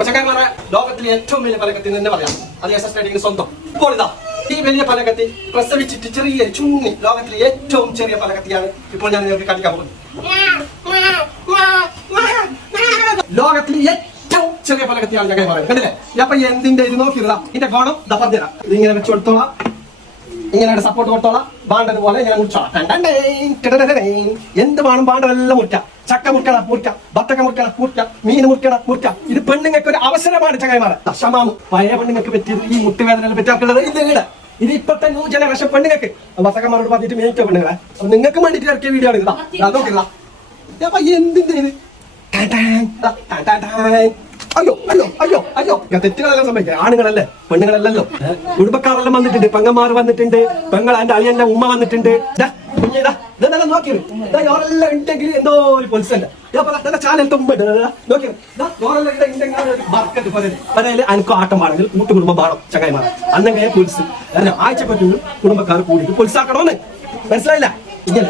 പച്ചക്കറിമാരെ ലോകത്തിലെ ഏറ്റവും വലിയ പലകത്തി തന്നെ പറയാം. അത് എസ് എസ് സ്റ്റഡിങ്ങിന് സ്വന്തം. ഇപ്പോൾ ഇതാ ഈ വലിയ പലകത്തി പ്രസവിച്ചിട്ട് ചെറിയ ചുണ്ണി ലോകത്തിലെ ഏറ്റവും ചെറിയ പലകത്തിയാണ് ഇപ്പോൾ ഞാൻ നിങ്ങൾക്ക് കാണിക്കാൻ പോകുന്നത്. ലോകത്തിലെ ഏറ്റവും ചെറിയ പലകത്തിയാണ് ഞാൻ പറയുന്നത് കണ്ടില്ലേ? അപ്പൊ എന്തിന്റെ ഇത് നോക്കിയതാ? ഇതിന്റെ കോണം ദാ പറഞ്ഞുതരാം. ഇത് ഇങ്ങനെ വെച്ച് കൊടുത്തോളാം. ഇങ്ങനെ സപ്പോർട്ട് കൊടുത്തോളാം. ബാണ്ടതുപോലെ പോലെ മുറിച്ചോളാം. എന്ത് വേണം ബാണ്ടതെല്ലാം മുറിക്കാം. ചക്ക മുറിക്കണം മുറിക്കാം. ബത്തക്ക മുറിക്കണം മുറിക്കാം മീൻ മുറിക്കണം മുറിക്കാം. ഇത് പെണ്ണുങ്ങൾക്ക് ഒരു അവസരമാണ് ചങ്ങായിമാരെ. ദശമാമ് പഴയ പെണ്ണുങ്ങൾക്ക് പറ്റിയത് ഈ മുട്ടുവേദന പറ്റാക്കുന്നത് ഇത് ഇവിടെ ഇത് ഇപ്പോഴത്തെ ന്യൂ ജനറേഷൻ പെണ്ണുങ്ങൾക്ക്. ബത്തക്കന്മാരോട് പറഞ്ഞിട്ട് മേടിച്ച പെണ്ണുങ്ങളെ നിങ്ങൾക്ക് വേണ്ടിട്ട് ഇറക്കിയ വീഡിയോ ആണ് ഇതാ. നോക്കില്ല എന്തിന്റെ ഇത്. അയ്യോ അയ്യോ അയ്യോ അയ്യോ. തെറ്റുകളെല്ലാം സംഭവിക്കുക ആണുങ്ങളല്ലേ പെണ്ണുങ്ങളല്ലല്ലോ? കുടുംബക്കാരെല്ലാം വന്നിട്ടുണ്ട് പെങ്ങന്മാർ വന്നിട്ടുണ്ട് പെങ്ങൾ എന്റെ അളിയന്റെ ഉമ്മ വന്നിട്ടുണ്ട്. ദാ, കുഞ്ഞേ ദാ, ദാ, ദാ, ദാ നോക്കിയത് ഓരെല്ലാം ഉണ്ടെങ്കിൽ എന്തോ ഒരു പൊലിസല്ല നോക്കിയത് ആട്ടം പാടെങ്കിൽ കൂട്ടുകുടുംബം പാടും ചങ്ങായിമാർ. അന്നെങ്ങനെ പൊലിസ് ആഴ്ച പറ്റുന്നു കുടുംബക്കാർ കൂടിയിട്ട് ആക്കണോന്ന് മനസ്സിലായില്ല? ഇങ്ങനെ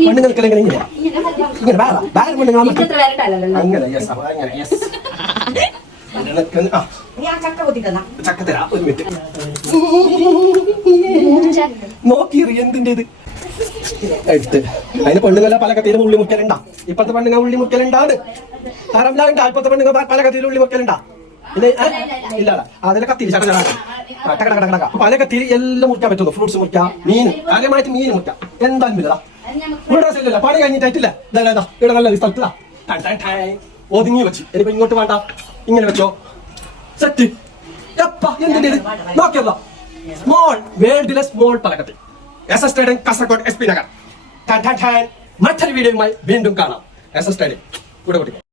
ഇങ്ങനെ വേറെ വേറെ പെണ്ണുങ്ങൾ അങ്ങനെ യെസ് അങ്ങനെ യെസ് ചക്കത്തരാ ഒരു മിനിറ്റ് നോക്കിയറി എന്തിന്റെ ഇത് എടുത്ത് അതിന് പെണ്ണുങ്ങളെ പല കത്തിയിലും ഉള്ളി മുക്കലുണ്ടാ ഇപ്പത്തെ പെണ്ണുങ്ങൾ ഉള്ളി മുക്കലുണ്ടാണ് തരംലാണ്ടാ ഇപ്പത്തെ പെണ്ണുങ്ങൾ പല കത്തിയിലും ഉള്ളി മുക്കലുണ്ടാ ഇല്ല? ഇല്ല ടക. പല കത്തിരി എല്ലാം മുറിക്കാൻ പറ്റുന്നു. ഫ്രൂട്ട്സ് മുറിക്കാം മീൻ. കാര്യമായിട്ട് മീൻ മുറിക്കാം എന്തായാലും ഇല്ലടാ ഇവിടെ പണി കഴിഞ്ഞിട്ടായിട്ടില്ല? ഇവിടെ നല്ല സ്ഥലത്തിലാ. ഒതുങ്ങി വെച്ച്. ഇനിയിപ്പോ ഇങ്ങോട്ട് വേണ്ട. ഇങ്ങനെ വെച്ചോ. സെറ്റ് എപ്പ? എന്തിന്റെ നോക്കിയല്ലോ സ്മോൾ വേൾഡിലെ small പലകത്തിൽ. S S stadium Kasaragod S P Nagar. മറ്റൊരു വീഡിയോയുമായി വീണ്ടും കാണാം. എസ് എസ് സ്റ്റേഡിയം കൂടെ കൂട്ടി